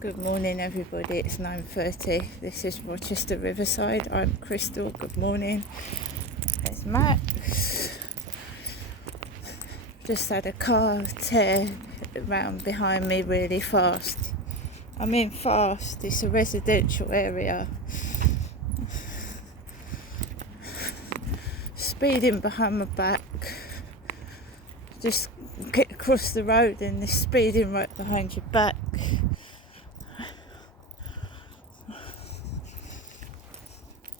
Good morning, everybody. It's 9:30. This is Rochester Riverside. I'm Crystal. Good morning. There's Max. Just had a car tear around behind me really fast. I mean fast. It's a residential area. Speeding behind my back. Just get across the road and they're speeding right behind your back.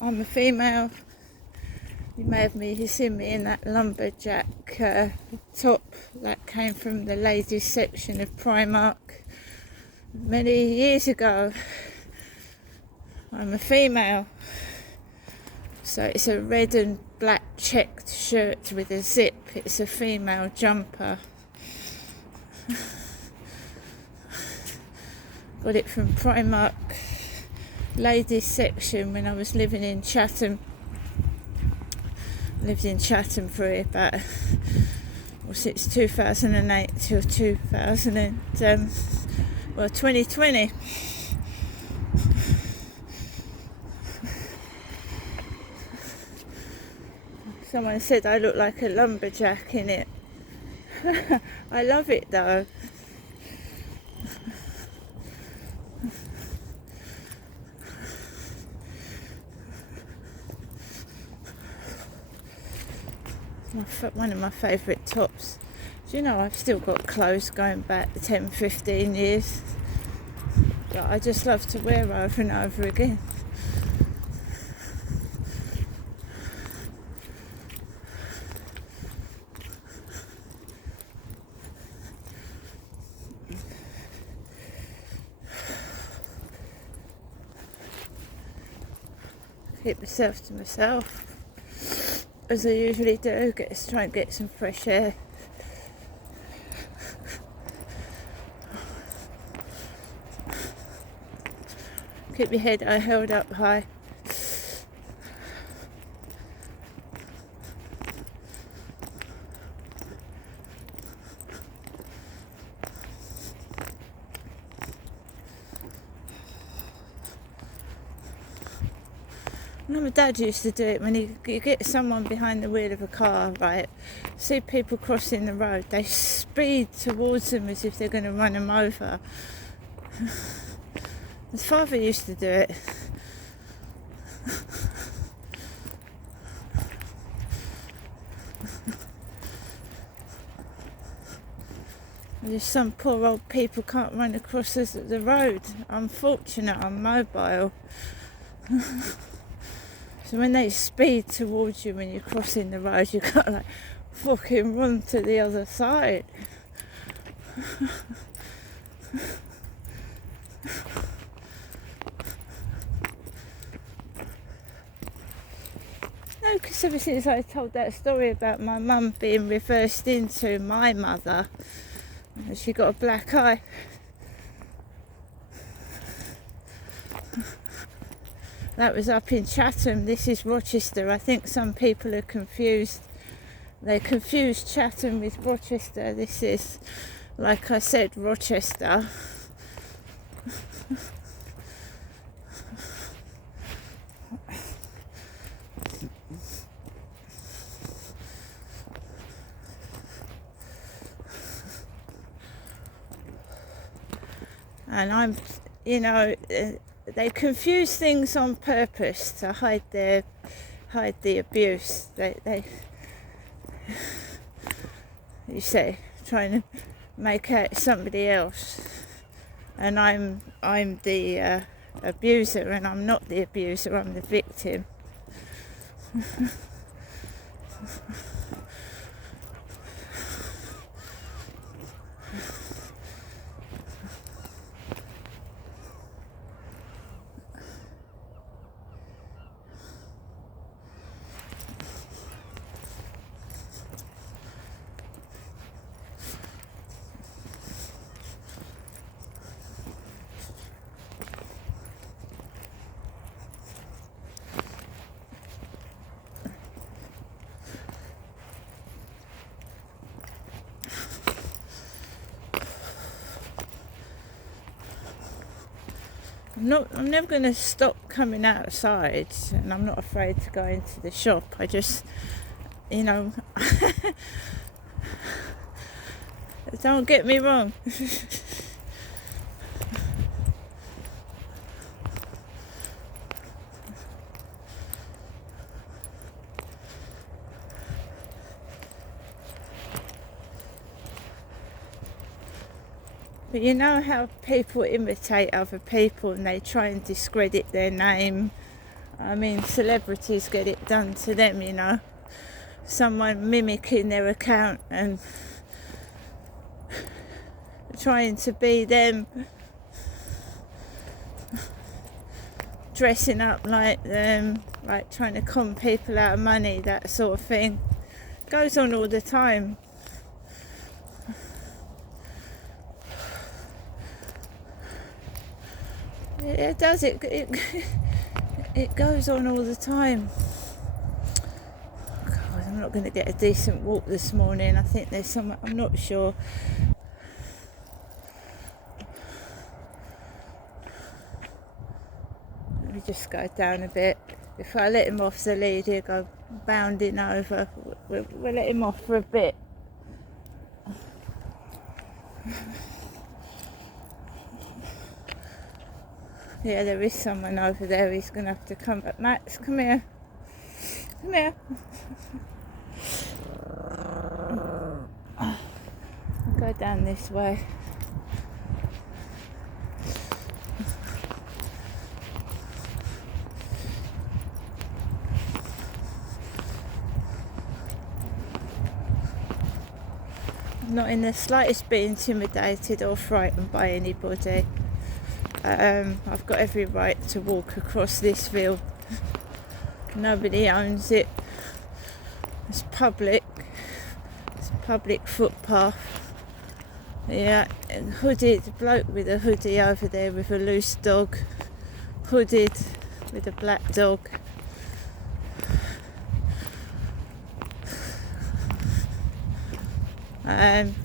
I'm a female. You may have seen me in that lumberjack top that came from the ladies section of Primark many years ago. I'm a female. So it's a red and black checked shirt with a zip. It's a female jumper. Got it from Primark ladies section when I was living in Chatham. Lived in Chatham for about since 2008 till 2020. Someone said I look like a lumberjack in it. I love it though. One of my favourite tops. Do you know I've still got clothes going back 10-15 years that I just love to wear over and over again. Keep myself to myself, as I usually do, try and get some fresh air. Keep your head held up high. My dad used to do it when you get someone behind the wheel of a car, right? See people crossing the road, they speed towards them as if they're going to run them over. His father used to do it. Just some poor old people can't run across the road. I'm fortunate, I'm mobile. So when they speed towards you when you're crossing the road, you've got to like fucking run to the other side. No, because ever since I told that story about my mum being reversed into my mother, she got a black eye. That was up in Chatham. This is Rochester. I think some people are confused. They confuse Chatham with Rochester. This is, like I said, Rochester. And they confuse things on purpose to hide the abuse. They you say, trying to make out somebody else, and I'm the abuser, and I'm not the abuser. I'm the victim. I'm never going to stop coming outside, and I'm not afraid to go into the shop. I just, don't get me wrong. But you know how people imitate other people and they try and discredit their name? I mean, celebrities get it done to them, someone mimicking their account and trying to be them, dressing up like them, like trying to con people out of money, that sort of thing. Goes on all the time. It does. It goes on all the time. God, I'm not going to get a decent walk this morning. I think there's someone, I'm not sure. Let me just go down a bit. If I let him off the lead, he'll go bounding over. We'll let him off for a bit. Yeah, there is someone over there. He's going to have to come back. Max, come here. Come here. I'll go down this way. I'm not in the slightest bit intimidated or frightened by anybody. I've got every right to walk across this field. Nobody owns it. It's public. It's a public footpath. Yeah, and hooded bloke with a hoodie over there with a loose dog. Hooded with a black dog.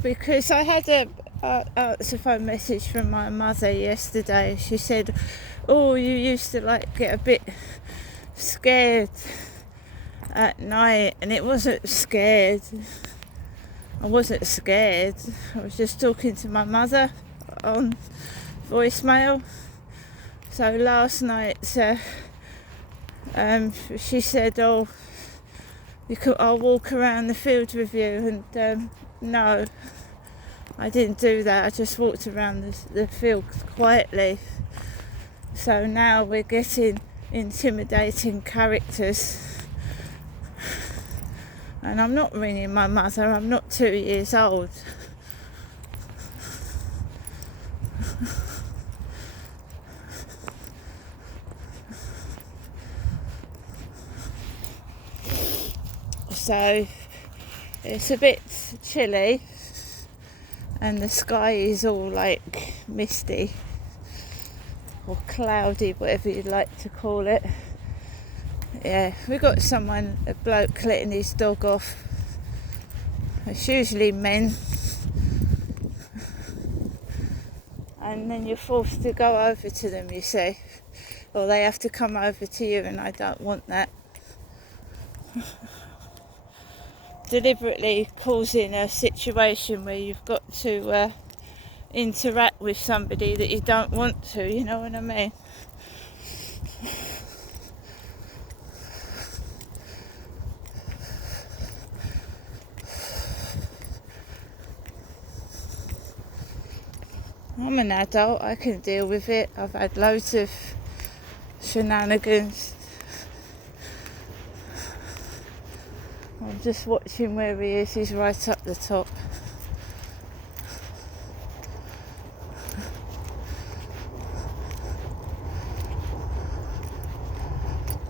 Because I had a answer phone message from my mother yesterday. She said, "Oh, you used to get a bit scared at night," and it wasn't scared. I wasn't scared. I was just talking to my mother on voicemail. So last night, she said, "Oh, I'll walk around the field with you," and no, I didn't do that. I just walked around the field quietly. So now we're getting intimidating characters. And I'm not ringing my mother. I'm not 2 years old. So it's a bit chilly and the sky is all misty or cloudy, whatever you'd like to call it. Yeah, we got a bloke letting his dog off. It's usually men. And then you're forced to go over to them, you see. Or they have to come over to you, and I don't want that. Deliberately causing a situation where you've got to interact with somebody that you don't want to, you know what I mean? I'm an adult, I can deal with it. I've had loads of shenanigans. I'm just watching where he is. He's right up the top.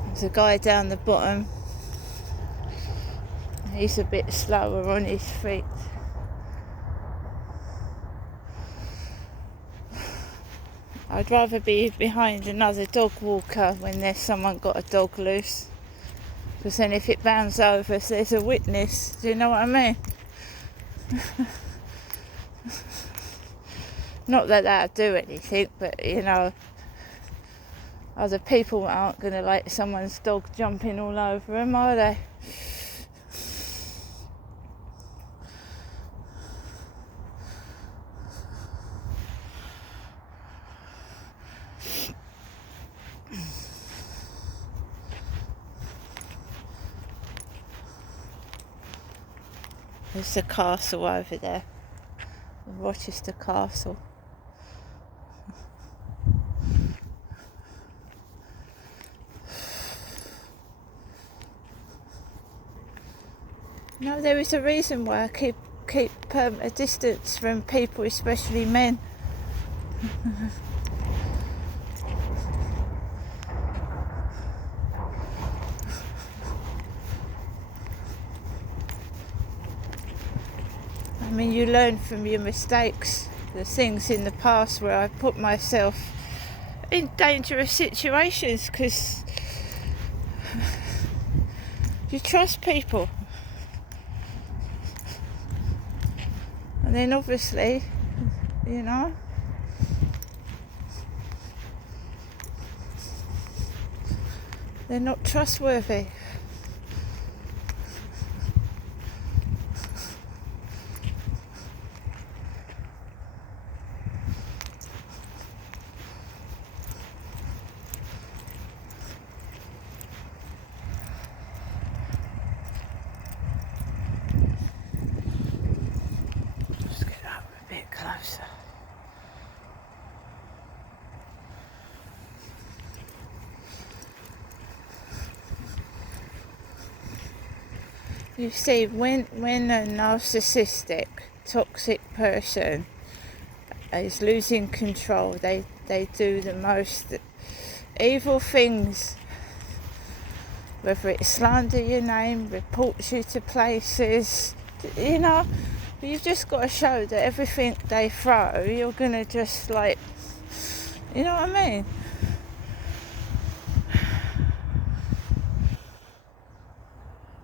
There's a guy down the bottom. He's a bit slower on his feet. I'd rather be behind another dog walker when there's someone got a dog loose. Because then if it bounds over, there's a witness. Do you know what I mean? Not that that'd do anything, but Other people aren't going to like someone's dog jumping all over them, are they? There's the castle over there, the Rochester Castle. No, there is a reason why I keep a distance from people, especially men. I mean, you learn from your mistakes, the things in the past where I put myself in dangerous situations because you trust people. And then obviously, you know, they're not trustworthy. Let's get up a bit closer. You see, when a narcissistic, toxic person is losing control, they do the most evil things, whether it's slander your name, report you to places, you know. You've just got to show that everything they throw, you're going to just like, you know what I mean?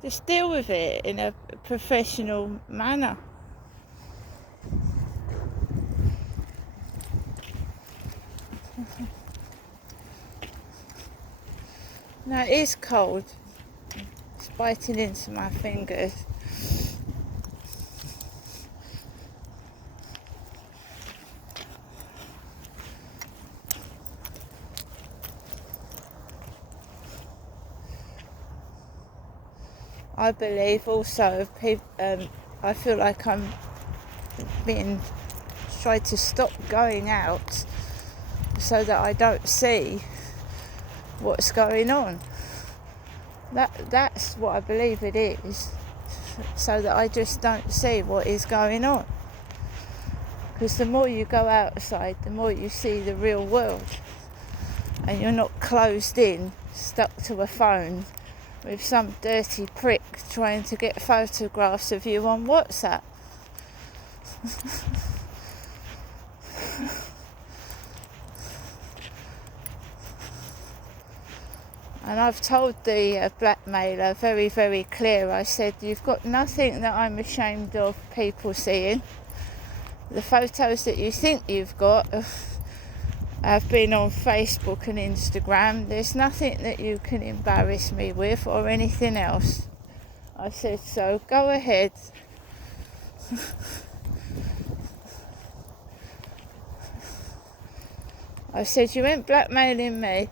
Just deal with it in a professional manner. Now it is cold. It's biting into my fingers. I believe also, I feel like I'm being tried to stop going out so that I don't see what's going on. That's what I believe it is, so that I just don't see what is going on. Because the more you go outside, the more you see the real world, and you're not closed in, stuck to a phone with some dirty prick trying to get photographs of you on WhatsApp. And I've told the blackmailer very, very clear. I said, you've got nothing that I'm ashamed of people seeing. The photos that you think you've got have been on Facebook and Instagram. There's nothing that you can embarrass me with or anything else. I said, so go ahead. I said, you ain't blackmailing me.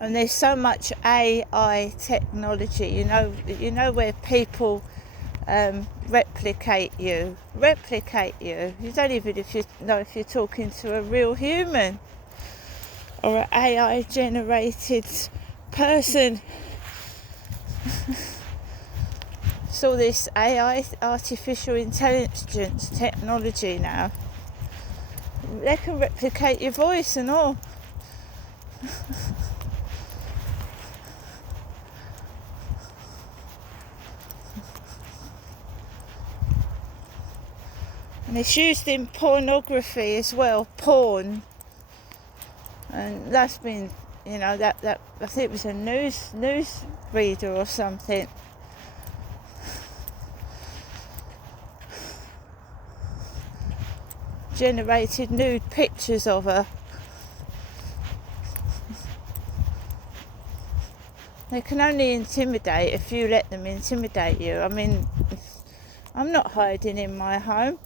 And there's so much AI technology, you know where people replicate you. You don't even know if you're talking to a real human or an AI generated person. So this AI, artificial intelligence technology now, they can replicate your voice and all. And it's used in pornography as well, porn. And that's been You know, that I think it was a news reader or something. Generated nude pictures of her. They can only intimidate if you let them intimidate you. I mean, I'm not hiding in my home.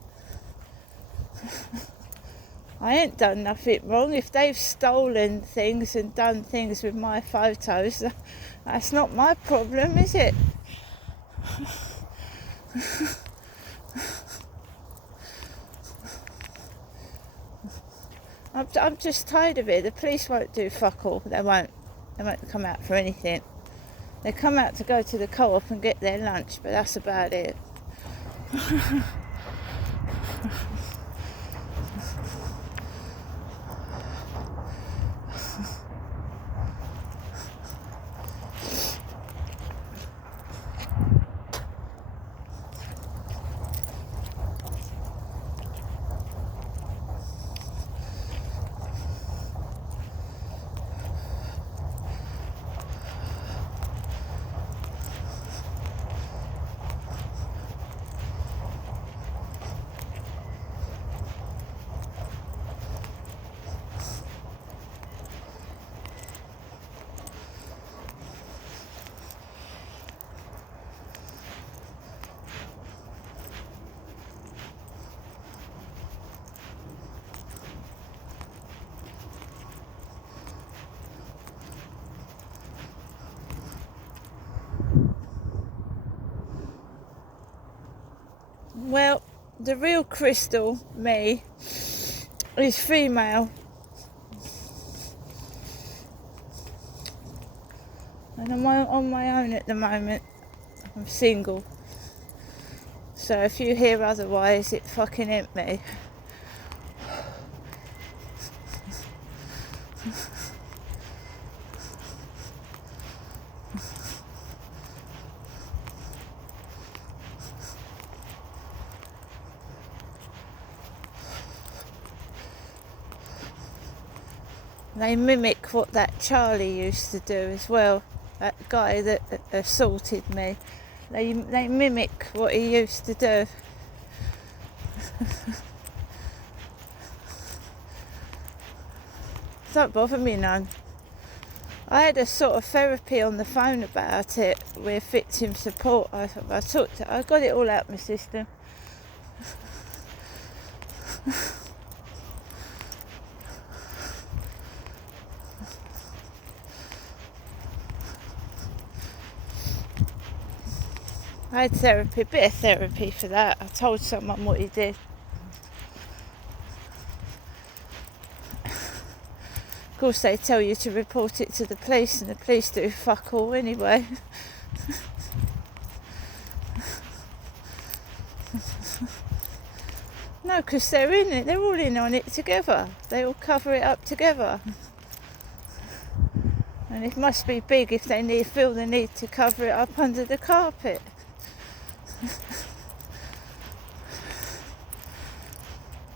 I ain't done nothing wrong. If they've stolen things and done things with my photos, that's not my problem, is it? I'm just tired of it. The police won't do fuck all. They won't come out for anything. They come out to go to the co-op and get their lunch, but that's about it. Well, the real Crystal, me, is female. And I'm on my own at the moment. I'm single. So if you hear otherwise, it fucking ain't me. They mimic what that Charlie used to do as well. That guy that assaulted me. They mimic what he used to do. Don't bother me none. I had a sort of therapy on the phone about it with victim support. I got it all out my system. I had therapy, a bit of therapy for that. I told someone what he did. Of course they tell you to report it to the police, and the police do fuck all anyway. No, because they're in it, they're all in on it together. They all cover it up together. And it must be big if they feel the need to cover it up under the carpet.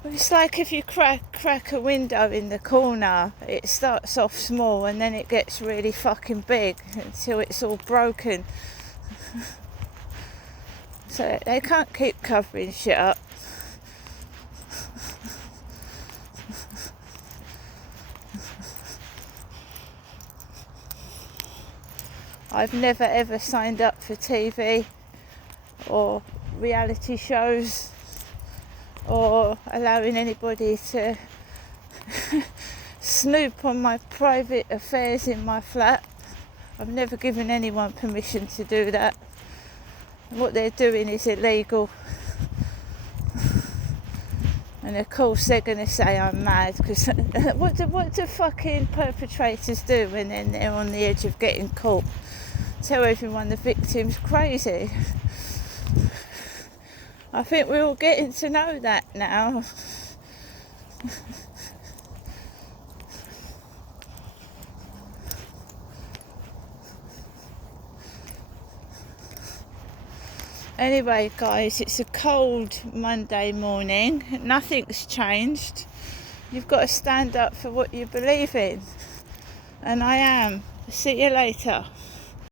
It's like if you crack a window in the corner, it starts off small and then it gets really fucking big until it's all broken. So they can't keep covering shit up. I've never ever signed up for TV or reality shows or allowing anybody to snoop on my private affairs in my flat. I've never given anyone permission to do that. What they're doing is illegal. And of course they're going to say I'm mad, because what do fucking perpetrators do when they're on the edge of getting caught? Tell everyone the victim's crazy. I think we're all getting to know that now. Anyway, guys, it's a cold Monday morning. Nothing's changed. You've got to stand up for what you believe in. And I am. See you later.